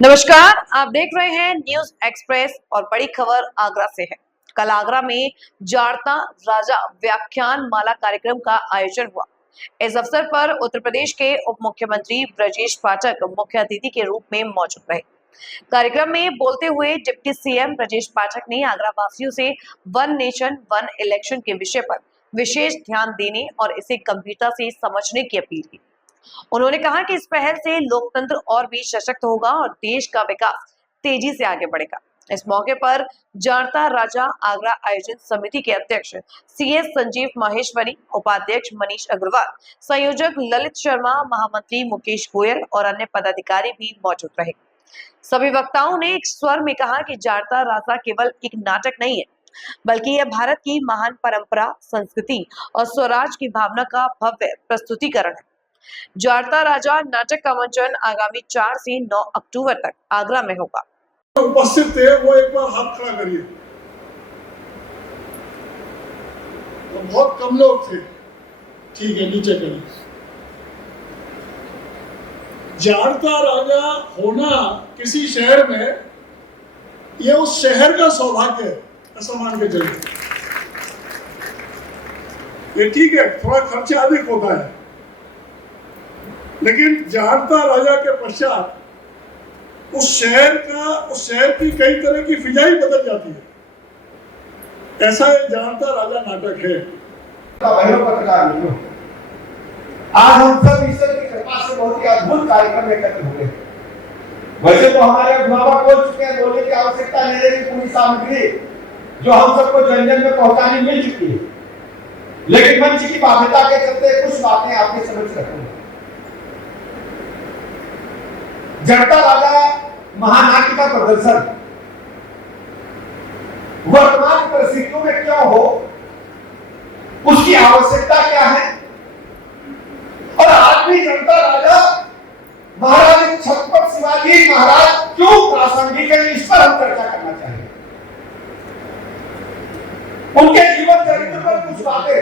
नमस्कार, आप देख रहे हैं न्यूज एक्सप्रेस और बड़ी खबर आगरा से है। कल आगरा में जाड़ता राजा व्याख्यान माला कार्यक्रम का आयोजन हुआ। इस अवसर पर उत्तर प्रदेश के उप मुख्यमंत्री ब्रजेश पाठक मुख्य अतिथि के रूप में मौजूद रहे। कार्यक्रम में बोलते हुए डिप्टी सीएम ब्रजेश पाठक ने आगरा वासियों से वन नेशन वन इलेक्शन के विषय पर विशेष ध्यान देने और इसे गंभीरता से समझने की अपील की। उन्होंने कहा कि इस पहल से लोकतंत्र और भी सशक्त होगा और देश का विकास तेजी से आगे बढ़ेगा। इस मौके पर जाड़ता राजा आगरा आयोजन समिति के अध्यक्ष सीएस संजीव माहेश्वरी, उपाध्यक्ष मनीष अग्रवाल, संयोजक ललित शर्मा, महामंत्री मुकेश गोयल और अन्य पदाधिकारी भी मौजूद रहे। सभी वक्ताओं ने एक स्वर में कहा कि जाड़ता राजा केवल एक नाटक नहीं है, बल्कि यह भारत की महान परंपरा, संस्कृति और स्वराज की भावना का भव्य प्रस्तुतिकरण है। जाड़ता राजा नाटक का मंचन आगामी 4 से 9 अक्टूबर तक आगरा में होगा। उपस्थित थे वो एक बार हाथ खड़ा करिए। तो बहुत कम लोग थे। ठीक है, नीचे करिए। जाड़ता राजा होना किसी शहर में यह उस शहर का सौभाग्य है, ऐसा मान के चलिए। ये ठीक है, थोड़ा खर्चा अधिक होता है, लेकिन जाड़ता राजा के पश्चात उस शहर की कई तरह की फिजाई बदल जाती है। ऐसा एक जाड़ता राजा नाटक है। पत्रकार नहीं हो, आज हम सब ईश्वर की कृपा से बहुत ही अद्भुत कार्यक्रम एकत्र हुए। वैसे तो हमारे अभिभावक बोल चुके हैं, बोलने की आवश्यकता नहीं है कि पूरी सामग्री जो हम सबको जन जन में पहुंचानी मिल चुकी है, लेकिन मंच की बाध्यता के चलते कुछ बातें आपके समझ रखूंगा। जाड़ता राजा महानाट्य का प्रदर्शन वर्तमान परिस्थितियों में क्यों हो, उसकी आवश्यकता क्या है, और आज भी जाड़ता राजा महाराज छत्रपति शिवाजी महाराज क्यों प्रासंगिक है, इस पर हम चर्चा करना चाहिए। उनके जीवन चरित्र पर कुछ बातें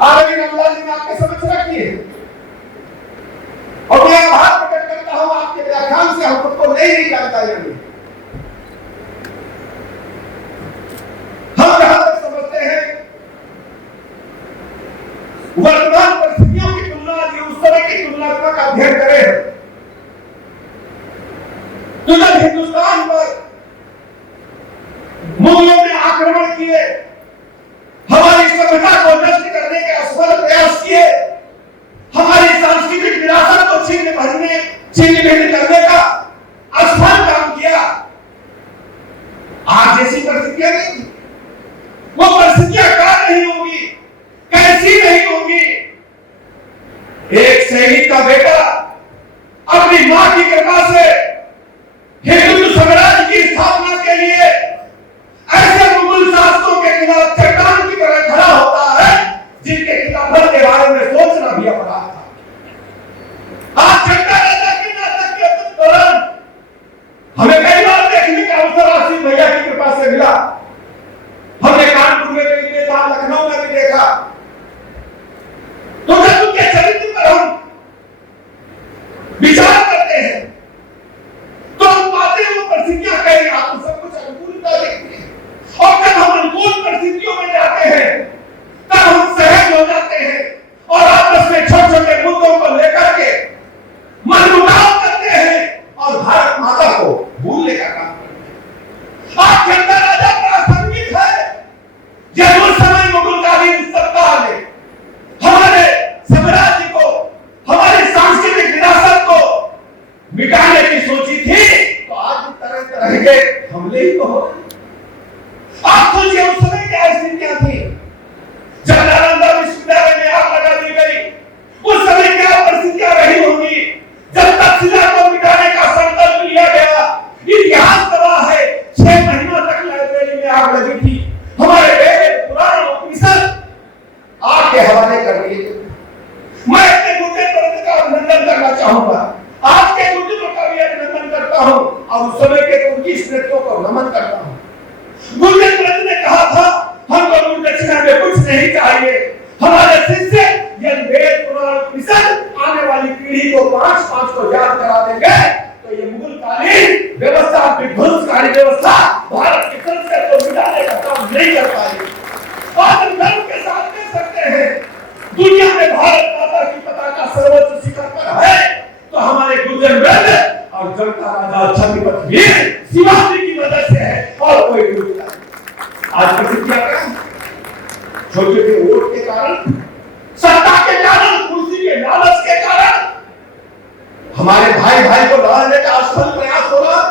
आदरणीय नंदलाल जी ने आपके समझ रखी है, और मैं आभार प्रकट करता हूं आपके व्याख्यान से हम खुद को नई जानकारियां मिली। हम जहां तक समझते हैं वर्तमान परिस्थितियों की तुलना यदि उस तरह की तुलनात्मक अध्ययन करें तो जब हिंदुस्तान पर मुगलों ने आक्रमण किए, हमारी सभ्यता को नष्ट करने के असफल प्रयास किए, हमारी सांस्कृतिक विरासत को छीन भिन्न करने का असफल काम किया, आज जैसी परिस्थितियां नहीं, वो परिस्थितियां क्या नहीं होंगी, कैसी नहीं होंगी। एक सैनिक का बेटा अपनी मां की कृपा से हिंदू साम्राज्य की स्थापना के लिए ऐसे मुगल शासकों के खिलाफ चट्टान की तरह खड़ा होता है, जिनके खिलाफत के बारे में सोचना भी अपराध था। आज जाड़ता राजा के नाटक के दौरान हमें कई बार देखने का अवसर आशीष भैया की कृपा से मिला। हमने कानपुर में भी देखा, लखनऊ में भी देखा। तो जब उनके चरित्र पर हम विचार करते हैं तो हम पाते हैं वो परिस्थितियां कई आप सब कुछ अनुकूलता देखते हैं, और जब हम अनुकूल परिस्थितियों में जाते हैं तब हम सहज हो जाते हैं और आपस में छोटे छोटे मुद्दों को लेकर के मनमुटाव करते हैं और भारत माता को भूलने का काम करते हैं। आज जाड़ता राजा प्रासंगिक है, जब उस समय मुगलकालीन सत्ता ने हमारे साम्राज्य को, हमारी सांस्कृतिक विरासत को मिटाने की सोची थी, तो आज तरह तरह के हमले ही तो हो। आप सोचिए उस समय क्या स्थितियां थी जब नालंदा विश्वविद्यालय में आग लगा दी गई, उस समय क्या परिस्थितियां रही होंगी जब तक्षशिला को मिटाने का संकल्प लिया गया। इतिहास गवाह है, 6 महीनों तक लाइब्रेरी में आग लगी थी, हमारे वेद पुराण उपनिषद आग के हवाले कर दिए। मैं अपने गुरुदेव का अभिनंदन करना चाहूंगा, आज के गुरुदेव का भी अभिनंदन करता हूं और उस समय के उनकी स्मृतियों को नमन करता हूं। गुरुदेव ने कहा था हमको गुरु दक्षिणा में कुछ नहीं चाहिए, हमारे शिष्य यदि वेद पुराण उपनिषद आने वाली पीढ़ी को 105 को याद करा देंगे तो ये मुगलकालीन व्यवस्था, विध्वंसकारी व्यवस्था भारत की संस्कृति को मिटाने का काम नहीं कर पाएगी। और हम गर्व के साथ कह सकते हैं दुनिया में भारत माता की पताका सर्वोच्च शिखर पर है तो हमारे गुर्जर वृंद और जनता राजा छत्रपति वीर शिवाजी की मदद से है और कोई दूसरा नहीं। आज प्रतिक्रिया करें छोटे छोटे वोट के कारण, सत्ता के कारण, कुर्सी के लालच के कारण हमारे भाई भाई को लड़ने का असफल प्रयास हो रहा।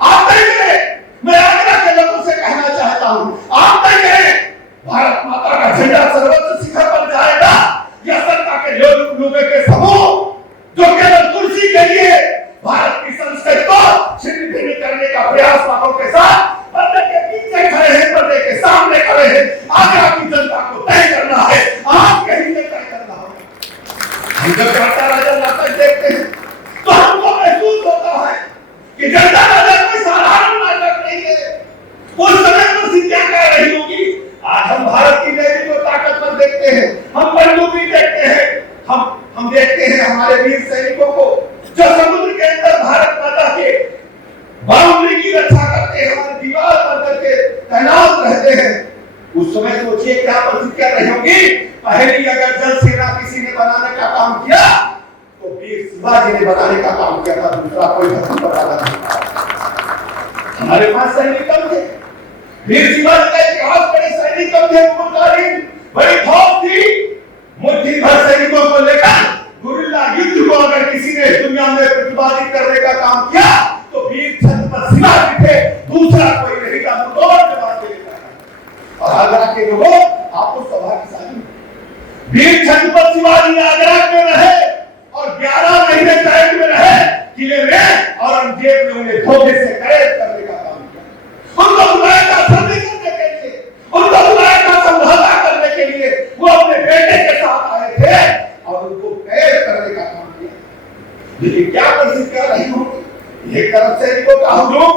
आप नहीं करें, मैं आगरा के लोगों से कहना चाहता हूं, आप नहीं करें, भारत माता का झंडा सर्वोच्च शिखर पर जाएगा या सत्ता के लोगों के समूह जो केवल कुर्सी के लिए भारत की संस्कृति को छिन्न भिन्न करने का प्रयास वालों के साथ पर्दे के पीछे खड़े हैं, पर्दे के सामने खड़े हैं। आगरा की जनता को तय करना है, आपके ही तय करना होगा। हम जब जनता राजा नाटक देखते हैं तो हमको महसूस होता है कि जनता राजा कोई साधारण नाटक नहीं है। उस समय परिस्थितियां कह रही होगी। आज हम भारत की नैतिक और ताकत पर देखते हैं, हम बंदूकी देखते हैं, हम देखते हैं हमारे वीर सैनिकों को जो समुद्र के अंदर भारत माता के बाउंड्री की रक्षा करते हैं, हमारी दीवार पर करके तैनात रहते हैं। उस समय सोचिए क्या परिस्थितियां रही होगी। पहली अगर जल सेना किसी ने बनाने का काम किया तो वीर शिवाजी ने बनाने का काम किया था, दूसरा कोई धरती पर आना नहीं। हमारे पास सैनिक कम थे, वीर शिवाजी का इतिहास बड़े सैनिक कम थे, मुगलकालीन बड़ी फौज थी। मुट्ठी भर सैनिकों को लेकर गुरिल्ला युद्ध को अगर किसी ने दुनिया में प्रतिपादित करने का काम किया तो वीर छत्रपति शिवाजी थे, दूसरा कोई नहीं था। मुतोड़ जवाब देगा। और आगरा के लोगों आपको सौभाग्यशाली, वीर छत्रपति शिवाजी आगरा में रहे और 11 महीने कैद में रहे किले में, औरंगजेब ने उन्हें धोखे से कैद करने का काम किया। उनको बुलाया था संधि करने के लिए, उनको बुलाया था समझौता करने के लिए। वो अपने बेटे के साथ आए थे और उनको कैद करने का काम किया। लेकिन क्या परिस्थितियां रही होंगी। एक तरफ सैनिकों का हुजूम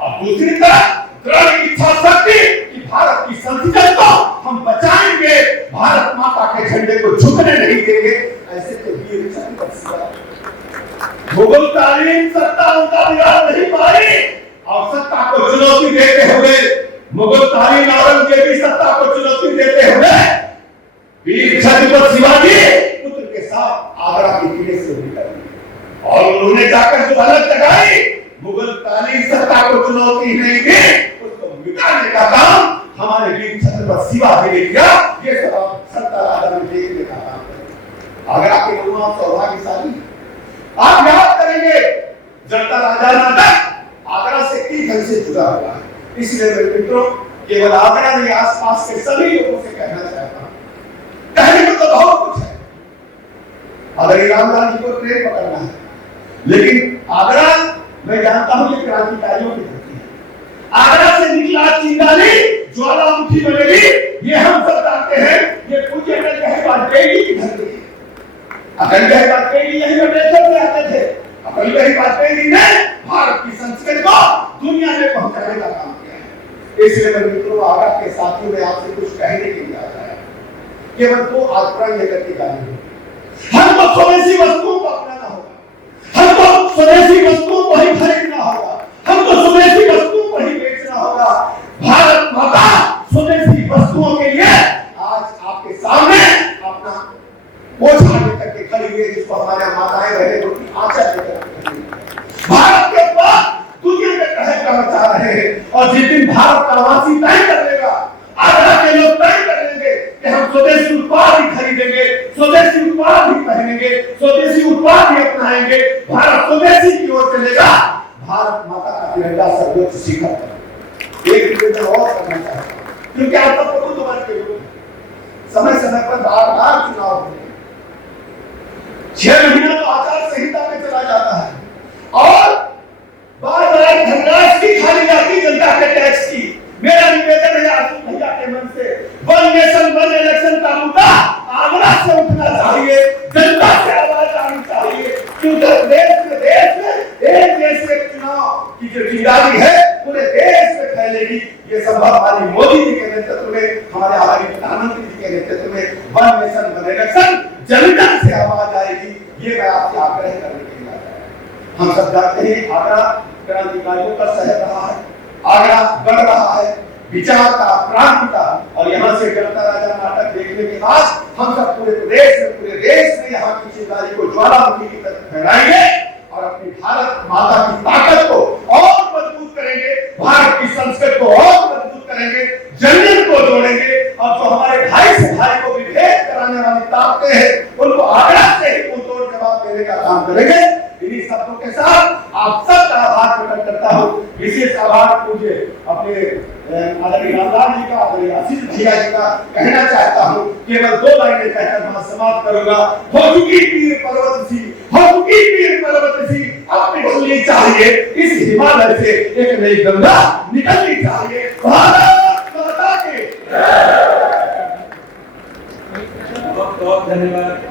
और दूसरी तरफ दृढ़ इच्छा शक्ति कि भारत की संस्कृति को हम बचाएंगे, भारत माता के झंडे को झुकने नहीं देंगे। ऐसे तो वीर छत्रपति शिवाजी मुगलकालीन सत्ता उनका बिगाड़ नहीं पाई और सत्ता को चुनौती देते हुए, मुगलकालीन औरंगजेबी सत्ता को चुनौती देते हुए वीर छत्रपति शिवाजी पुत्र के साथ आगरा के किले से निकले और उन्होंने जाकर जो अलग लगाई मुगलकालीन सत्ता को चुनौती नहीं दी, उसको मिटाने का काम हमारे वीर छत्रपति शिवाजी ने किया। ये सब सत्ता राजा ने देखने का काम किया। आगरा के लोगों सौभाग्यशाली, आप याद करेंगे जनता राजा नाटक आगरा से किस ढंग से जुड़ा हुआ है। इसलिए मेरे मित्रों केवल आगरा नहीं, आसपास के सभी लोगों से कहना चाहता हूं, कहने को तो बहुत कुछ है। अगर रामलाल जी को ट्रेन पकड़ना है, लेकिन आगरा मैं जानता हूं ये क्रांतिकारियों की धरती है। आगरा से निकला चिंगारी ज्वालामुखी बनेगी, ये हम सब जानते हैं। ये पूज्य अटल बिहारी वाजपेयी की धरती है। अटल बिहारी वाजपेयी यही अम्बेडकर से आते थे। अटल बिहारी वाजपेयी जी ने भारत की संस्कृति को दुनिया में पहुंचाने का काम किया है। इसलिए मेरे मित्रों आगरा के साथियों में आपसे कुछ कहने के लिए आता है। केवल 2 आग्रह लेकर के जाने होंगे। हमको स्वदेशी वस्तुओं को अपनाना होगा, हमको स्वदेशी वस्तुओं को ही खरीदना होगा, हमको स्वदेशी वस्तुओं को ही बेचना होगा। भारत माता स्वदेशी वस्तुओं के लिए आज आपके सामने अपना पोछा लेकर के खड़ी हुई है, जिसको हमारे माताएं बहनें रोटी आंचल लेकर खड़ी है। भारत के बाद दुनिया में कहे करना चाह रहे हैं और जिस दिन भारत का वासी तय कर लेगा, आगरा के लोग तय कर लेंगे कि हम स्वदेशी उत्पाद ही खरीदेंगे, स्वदेशी उत्पाद ही पहनेंगे, स्वदेशी उत्पाद ही अपनाएंगे, भारत स्वदेशी की ओर चलेगा। भारत माता का तिरंगा सर्वोच्च शिखर पर एक निवेदन और करना चाहता हूं, क्योंकि आप सबको खुद उम्र के लोग समय समय पर बार-बार चुनाव होते हैं। 6 महीना तो आचार संहिता में चला जाता है और बार-बार धनराशि खाली जाती जनता के टैक्स की। मेरा निवेदन है आशुष भैया के मन से, वन नेशन वन इलेक्शन का मुद्दा आगरा से उठना चाहिए, जनता से आवाज आनी चाहिए। क्योंकि देश में एक देश एक चुनाव की जो जिम्मेदारी है पूरे देश में फैलेगी। ये संभव हमारी मोदी जी के नेतृत्व में, हमारे आदरणीय प्रधानमंत्री जी के नेतृत्व में वन नेशन वन इलेक्शन जनता से आवाज आएगी। ये मैं आपसे आग्रह करने के लिए आया है। हम सब जानते हैं आगरा क्रांतिकारियों का शहर रहा है, आगरा गढ़ रहा है विचार का, क्रांति का, और यहाँ से जनता राजा नाटक देखने के बाद हम सब पूरे देश में यहाँ की चिंगारी को ज्वालामुखी की तरफ फैलाएंगे और अपनी भारत माता की ताकत को और मजबूत करेंगे, भारत की संस्कृति को और मजबूत करेंगे, जमीन को जोड़ेंगे, और जो हमारे भाई से भाई को विभेद कराने वाली ताकतें हैं उनको आगरा से ही मुंहतोड़ जवाब देने का काम करेंगे। इन्हीं शब्दों के साथ आप सबका आभार प्रकट करता हूँ। विशेष आभार मुझे अपने आदरणीय रामलाल जी का, आदरणीय आशीष भैया जी का कहना चाहता हूँ। केवल 2 लाइनें कहकर मैं समाप्त करूंगा। हो चुकी पीर पर्वत सी अपनी डोली चाहिए, इस हिमालय से एक नई गंगा निकलनी चाहिए। भारत माता की जय। बहुत बहुत धन्यवाद।